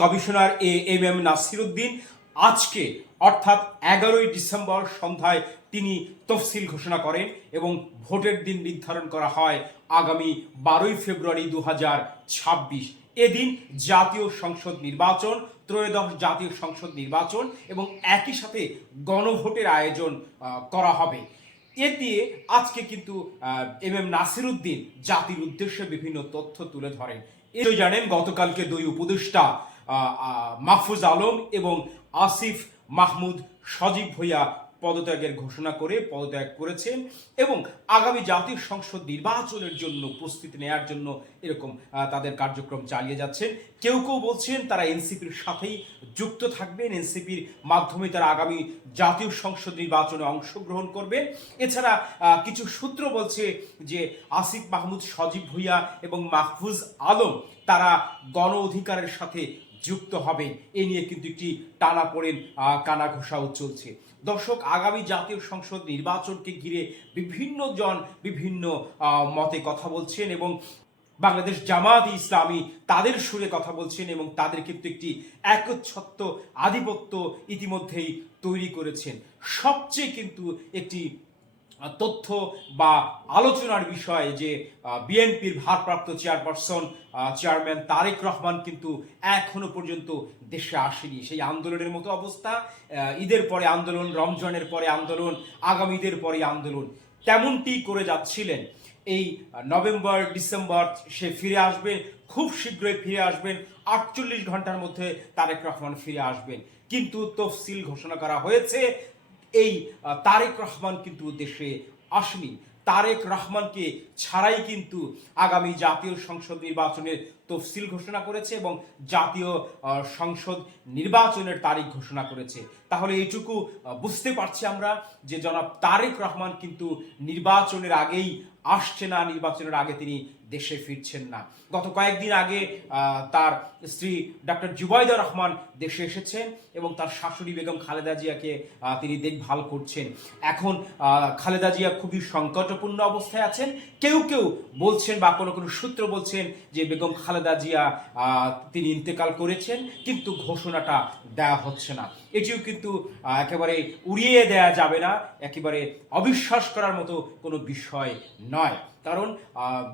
Commissioner A M M Nasiruddin. আজকে, অর্থাৎ এগারোই ডিসেম্বর সন্ধ্যায় তিনি তফসিল ঘোষণা করেন এবং ভোটের দিন নির্ধারণ করা হয় আগামী বারোই ফেব্রুয়ারি দু হাজার ছাব্বিশ। এদিন জাতীয় সংসদ নির্বাচন, ত্রয়োদশ জাতীয় সংসদ নির্বাচন এবং একই সাথে গণভোটের আয়োজন করা হবে। এ দিয়ে আজকে কিন্তু এম এম নাসিরুদ্দিন জাতির উদ্দেশ্যে বিভিন্ন তথ্য তুলে ধরেন। এও জানেন গতকালকে দুই উপদেষ্টা মাহফুজ আলম এবং আসিফ মাহমুদ সজীব ভুইয়া পদত্যাগের ঘোষণা করে পদত্যাগ করেছেন এবং আগামী জাতীয় সংসদ নির্বাচনের জন্য প্রস্তুতি নেয়ার জন্য এরকম তাদের কার্যক্রম চালিয়ে যাচ্ছেন কেউ কেউ বলছেন তারা এনসিপির সাথেই যুক্ত থাকবেন। এনসিপির মাধ্যমে তারা আগামী জাতীয় সংসদ নির্বাচনে অংশগ্রহণ করবেন এছাড়া কিছু সূত্র বলছে যে আসিফ মাহমুদ সজীব ভুইয়া এবং মাহফুজ আলম তারা গণ অধিকারের সাথে যুক্ত হবেন। এ নিয়ে কিন্তু একটি টানা পড়েন কানা ঘোষাও চলছে। দর্শক, আগামী জাতীয় সংসদ নির্বাচনকে ঘিরে বিভিন্ন জন বিভিন্ন মতে কথা বলছেন এবং বাংলাদেশ জামাত ইসলামী তাদের সুরে কথা বলছেন এবং তাদের কিন্তু একটি একচ্ছত্ব, আধিপত্য ইতিমধ্যেই তৈরি করেছেন। সবচেয়ে কিন্তু একটি তথ্য বা আলোচনার বিষয় যে বিএনপির ভারপ্রাপ্ত চেয়ারপারসন চেয়ারম্যান তারেক রহমান কিন্তু এখনও পর্যন্ত দেশে আসেনি। সেই আন্দোলনের মতো অবস্থা ঈদের পরে আন্দোলন, রমজানের পরে আন্দোলন আগামী ঈদের পরে আন্দোলন, তেমনটি করে যাচ্ছিলেন। এই নভেম্বর, ডিসেম্বর সে ফিরে আসবেন, খুব শীঘ্রই ফিরে আসবেন, আটচল্লিশ ঘণ্টার মধ্যে তারেক রহমান ফিরে আসবেন। কিন্তু তফসিল ঘোষণা করা হয়েছে এই তারেক রহমান কিন্তু দেশে আসেনি। তারেক রহমানকে ছাড়াই কিন্তু আগামী জাতীয় সংসদ নির্বাচনের তফসিল ঘোষণা করেছে এবং জাতীয় সংসদ নির্বাচনের তারিখ ঘোষণা করেছে। তাহলে এইটুকু বুঝতে পারছি আমরা যে জনাব তারেক রহমান কিন্তু নির্বাচনের আগেই আসছে না, নির্বাচনের আগে তিনি দেশে ফিরছেন না। গত কয়েকদিন আগে তার স্ত্রী ডক্টর জুবাইদা রহমান দেশে এসেছেন এবং তার শাশুড়ি বেগম খালেদা জিয়াকে তিনি দেখভাল করছেন। এখন খালেদা জিয়া খুবই সংকটপূর্ণ অবস্থায় আছেন। কেউ কেউ বলছেন বা কোনো কোনো সূত্র বলছেন যে বেগম খালেদা জিয়া তিনি ইন্তেকাল করেছেন, কিন্তু ঘোষণাটা দেওয়া হচ্ছে না। এটিও কিন্তু আহ, একেবারে উড়িয়ে দেয়া যাবে না একেবারে অবিশ্বাস করার মতো কোনো বিষয় নয়। কারণ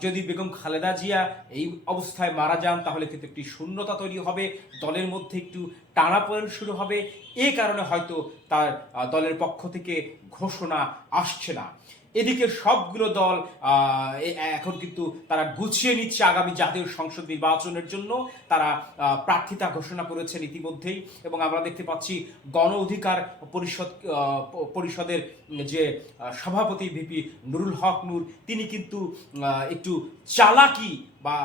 যদি বেগম খালেদা জিয়া এই অবস্থায় মারা যান তাহলে কিন্তু একটি শূন্যতা তৈরি হবে দলের মধ্যে একটু টানাপোড়েন শুরু হবে এ কারণে হয়তো তার দলের পক্ষ থেকে ঘোষণা আসছে না। এদিকে সবগুলো দল এখন কিন্তু তারা গুছিয়ে নিচ্ছে আগামী জাতীয় সংসদ নির্বাচনের জন্য। তারা প্রার্থিতা ঘোষণা করেছেন ইতিমধ্যেই এবং আমরা দেখতে পাচ্ছি গণ অধিকার পরিষদ পরিষদের যে সভাপতি ভিপি নুরুল হক নূর, তিনি কিন্তু একটু চালাকি বা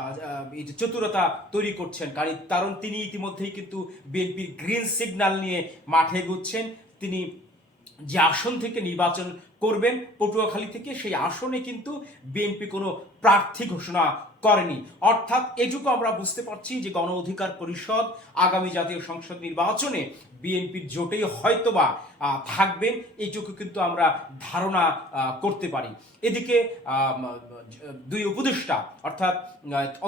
চতুরতা তৈরি করছেন। কারণ কারণ তিনি ইতিমধ্যেই কিন্তু বিএনপির গ্রিন সিগন্যাল নিয়ে মাঠে এগুচ্ছেন তিনি যে আসন থেকে নির্বাচন করবেন, পটুয়াখালী থেকে সেই আসনে কিন্তু বিএনপি কোনো প্রার্থী ঘোষণা করেনি। অর্থাৎ এটুকু আমরা বুঝতে পারছি যে গণ অধিকার পরিষদ আগামী জাতীয় সংসদ নির্বাচনে বিএনপির জোটেই হয়তোবা থাকবেন এইটুকু কিন্তু আমরা ধারণা করতে পারি। এদিকে দুই উপদেষ্টা, অর্থাৎ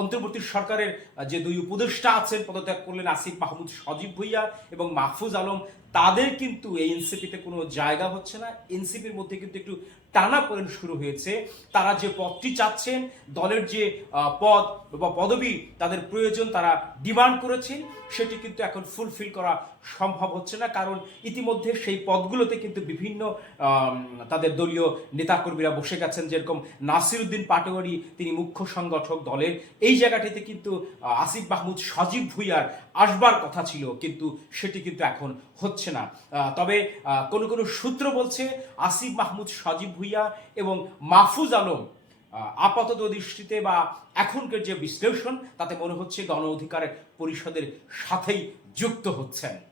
অন্তর্বর্তী সরকারের যে দুই উপদেষ্টা আছেন, পদত্যাগ করলেন আসিফ মাহমুদ সজীব ভুইয়া এবং মাহফুজ আলম তাদের কিন্তু এই এনসিপিতে কোনো জায়গা হচ্ছে না। এনসিপির মধ্যে কিন্তু একটু টানা পড়েন শুরু হয়েছে। তারা যে পদটি চাচ্ছেন, দলের যে পদ বা পদবি তাদের প্রয়োজন, তারা ডিমান্ড করেছেন সেটি কিন্তু এখন ফুলফিল করা সম্ভব হচ্ছে না। কারণ ইতিমধ্যে সেই পদগুলোতে কিন্তু বিভিন্ন তাদের দলীয় নেতাকর্মীরা বসে গেছেন। যেরকম নাসিরুদ্দিন পাটোয়ারি, তিনি মুখ্য সংগঠক দলের। এই জায়গাটিতে কিন্তু আসিফ মাহমুদ সজীব ভুইয়ার আসবার কথা ছিল, কিন্তু সেটি কিন্তু এখন হচ্ছে না। আহ, তবে কোনো কোনো সূত্র বলছে আসিফ মাহমুদ সজীব ভুইয়া এবং মাহফুজ আলম আপাতত দৃষ্টিতে বা এখনকার যে বিশ্লেষণ তাতে মনে হচ্ছে গণ অধিকার পরিষদের সাথেই যুক্ত হচ্ছেন।